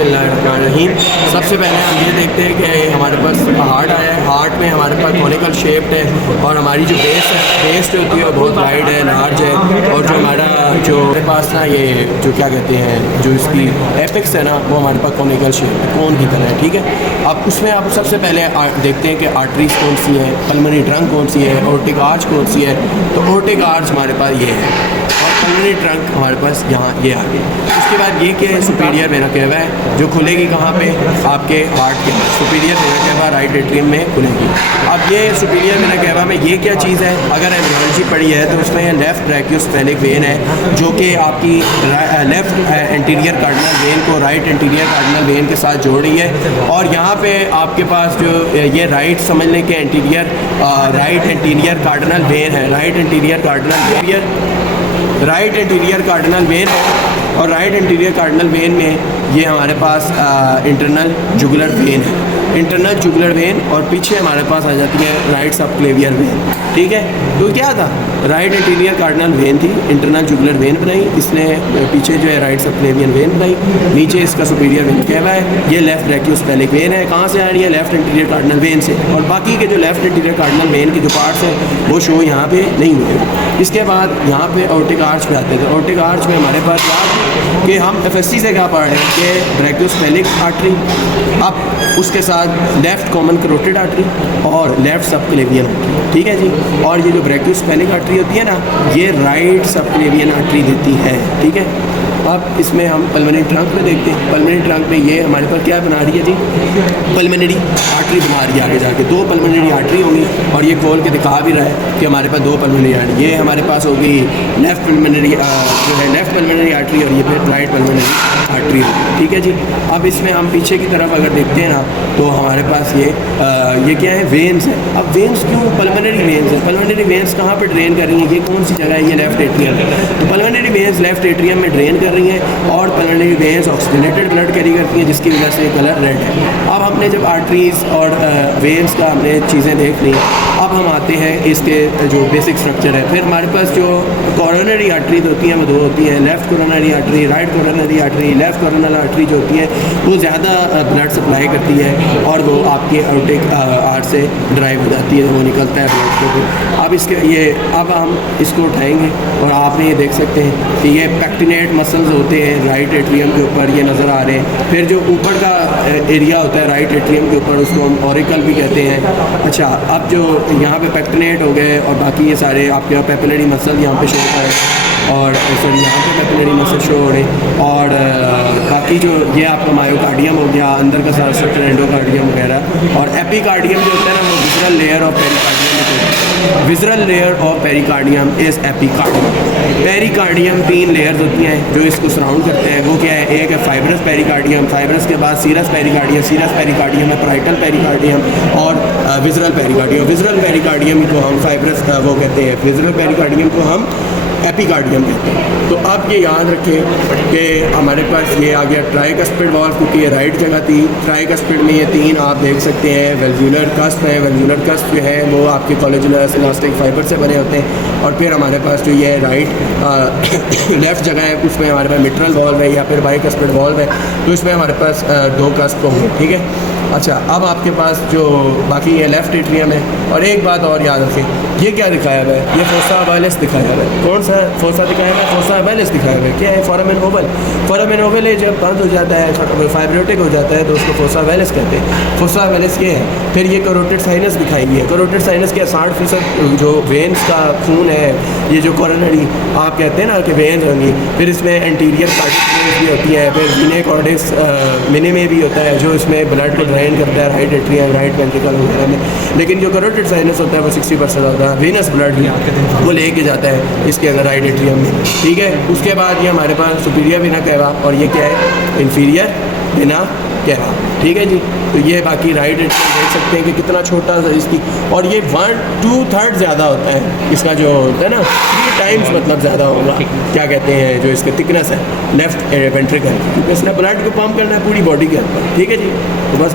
बिस्मिल्लाहिर्रहमानिर्रहीम। सबसे पहले हम ये देखते हैं कि हमारे पास हार्ट आया है। हार्ट में हमारे पास कॉनिकल शेप्ड है और हमारी जो बेस है, बेस जो होती है वो बहुत वाइड है, लार्ज है। और जो हमारा जो हमारे पास ना ये जो क्या कहते हैं, जो इसकी एपिक्स है ना, वो हमारे पास कॉनिकल शेप है, कोन की तरह है। ठीक है, अब उसमें आप सबसे पहले देखते हैं कि आर्टरीज कौन सी है, पल्मोनरी ट्रंक कौन सी है, ऑर्टिक आर्च कौन सी है। तो ऑर्टिक आर्च हमारे पास ये है और पल्मोनरी ट्रंक हमारे पास यहाँ ये आ गई। उसके बाद ये क्या है, सुपीरियर वेना केवा है, जो खुलेगी कहाँ पे, आपके हार्ट के superior vena cava right atrium में खुलेगी। अब ये सुपीरियर वेना केवा में ये क्या चीज़ है, अगर एम्ब्रियोलॉजी पढ़ी है तो उसमें ये लेफ्ट ब्रैकियोस्फेरिक वेन है, जो कि आपकी लेफ्ट एंटीरियर कार्डिनल वेन को राइट एंटीरियर कार्डिनल वेन के साथ जोड़ रही है। और यहाँ पे आपके पास जो ये राइट समझ लें कि anterior right anterior cardinal when है, राइट एंटीरियर कार्डिनल वेन है। और राइट एंटीरियर कार्डिनल वेन में ये हमारे पास इंटरनल जुगुलर वेन है, इंटरनल जुगुलर वेन। और पीछे हमारे पास आ जाती है राइट सबक्लेवियर वेन। ठीक है, तो क्या था, राइट एंटीरियर कार्डिनल वेन थी, इंटरनल जुगुलर वेन बनाई इसने, पीछे जो है राइट सबक्लेवियर वेन बनाई, नीचे इसका सुपीरियर वेन कहवा है। ये लेफ्ट ब्रैकियोस्फेरिक वेन है, कहाँ से आ रही है, लेफ्ट एंटीरियर कार्डिनल वेन से। और बाकी के जो लेफ्ट एंटीरियर कार्डिनल वेन के जो पार्ट्स हैं वो शो यहाँ पे नहीं हुए। इसके बाद यहाँ पे ऑर्टिक आर्च पे आते थे। ऑर्टिक आर्च में हमारे पास क्या कि हम एफएससी से क्या पढ़ रहे हैं कि ब्रैकियोस्फेरिक आर्टरी, अब उसके साथ लेफ्ट कॉमन करोटिड आर्टरी और लेफ्ट सबक्लेवियन आर्टरी। ठीक है जी, और ये जो ब्रैकियोस्फेरिक आर्टरी होती है ना, ये राइट सबक्लेवियन आर्टरी देती है। ठीक है, अब इसमें हम पल्मोनरी ट्रंक में देखते हैं। पल्मोनरी ट्रंक में ये हमारे पास क्या बना रही है जी, पल्मोनरी आर्टरी बना रही है। आगे जाके दो पल्मोनरी आर्टरी होंगी और ये खोल के दिखा भी रहा है कि हमारे पास दो पल्मोनरी आर्टरी, ये हमारे पास होगी लेफ्ट पल्मोनरी जो है लेफ्ट पल्मोनरी आर्टरी और ये फिर राइट पल्मोनरी आर्टरी। ठीक है जी, अब इसमें हम पीछे की तरफ अगर देखते हैं ना, तो हमारे पास ये क्या है, वेन्स है। अब वेन्स क्यों, पल्मोनरी वेन्स है। पल्मोनरी वेन्स कहाँ पर ड्रेन कर रही हैं, ये कौन सी जगह है, ये लेफ्ट एट्रियम। तो पल्मोनरी वेन्स लेफ्ट एट्रियम में ड्रेन कर रही हैं और pulmonary veins oxygenated blood carry करती हैं, जिसकी वजह से कलर रेड है। अब हमने जब आर्टरीज और वेन्स का हमने चीज़ें देख ली, अब हम आते हैं इसके जो बेसिक स्ट्रक्चर है। फिर हमारे पास जो कोरोनरी आर्टरीज होती हैं वो दो होती हैं, left coronary artery, right coronary artery. Left coronary artery जो होती है वो ज़्यादा ब्लड सप्लाई करती है और वो आपके ऑर्टिक आर्च से ड्राइव हो जाती है, वो निकलता है ब्लड को। अब इसके ये अब हम इसको उठाएंगे और आप ये देख सकते हैं कि ये पेक्टिनेट मसल्स होते हैं राइट एट्रियम के ऊपर, ये नज़र आ रहे हैं। फिर जो ऊपर का एरिया होता है राइट एट्रियम के ऊपर, उसको हम ऑरिकल भी कहते हैं। अच्छा, अब जो यहाँ पे पेक्टिनेट हो गए और बाकी ये सारे आपके यहाँ पेपिलरी मसल यहाँ पे शो होता है और सॉरी यहाँ पे पेपिलरी मसल शो हो रहे हैं। और बाकी जो ये आपका मायोकार्डियम हो गया, अंदर का सारा स्ट्रक्चर एंडोकार्डियम वगैरह। और एपिकार्डियम जो होता है ना, वो विज़रल लेयर ऑफ पेरिकार्डियम होता है। Visceral layer of pericardium is epicardium. Pericardium 3 layers होती हैं जो इसको सराउंड करते हैं। वो क्या है, एक है फाइब्रस पेरिकार्डियम, फाइब्रस के बाद सीरस पेरिकार्डियम, सीरस पेरिकार्डियम है पाराइटल पेरिकार्डियम और विज़रल पेरिकार्डियम। विज़रल पेरिकार्डियम को हम फाइब्रस वो कहते हैं, विज़रल पेरिकार्डियम को हम एपिकार्डियम कहते हैं। तो आप ये याद रखें कि हमारे पास ये आ गया ट्राइकस्पिड वॉल्व, क्योंकि ये राइट जगह थी। ट्राइकस्पिड में ये 3 आप देख सकते हैं, वेल्वुलर कस्प है। वेल्वुलर कस्प जो है वो आपके कोलेजुलस इलास्टिक फाइबर से बने होते हैं। और फिर हमारे पास जो ये राइट लेफ्ट जगह है, उसमें हमारे पास मिट्रल वॉल्व है या फिर बाइकस्पिड वॉल्व है, तो इसमें हमारे पास 2 कस्प होंगे। ठीक है, अच्छा, अब आपके पास जो बाकी ये लेफ्ट एट्रियम है। और एक बात और याद रखें, ये क्या दिखाया हुआ है, ये फोसा अबाइलिस दिखाया हुआ है। कौन सा फोसा दिखाया हुआ है, फोसा अबाइलिस दिखाया हुआ है। क्या है, फोरामेन ओवल। फोरामेन ओवल है, जब बंद हो जाता है, फाइब्रोटिक हो जाता है, तो उसको फोसा अबाइलिस कहते हैं। फोसा अबाइलिस ये है। फिर ये करोटिड साइनस दिखाई गई है। करोटिड साइनस के 60% जो वेन्स का खून है, ये जो कोरोनरी आप कहते हैं ना कि वेन्स होंगी, फिर इसमें एंटीरियर कार्डियस भी होती है, फिर वीने कॉर्डिस मिनी में भी होता है जो इसमें ब्लड को ड्रेन करता है राइट एट्रियम, राइट वेंट्रिकल वगैरह में। लेकिन जो करोटिड साइनस होता है वो 60% होता है, वेनस ब्लड वो लेके जाता है इसके अंदर राइट एट्रियम में। ठीक है, उसके बाद ये हमारे पास सुपीरियर वेना केवा और ये क्या है, इंफीरियर वेना केवा। ठीक है जी, तो ये बाकी राइट एट्रियम देख सकते हैं कि कितना छोटा सा इसकी, और ये 1/2 ज़्यादा होता है इसका जो होता है ना, 3 टाइम्स मतलब ज़्यादा होगा, क्या कहते हैं, जो इसका थिकनेस है लेफ्ट वेंट्रिकल, क्योंकि इसने ब्लड को पंप करना है पूरी बॉडी के अंदर। ठीक है जी, तो बस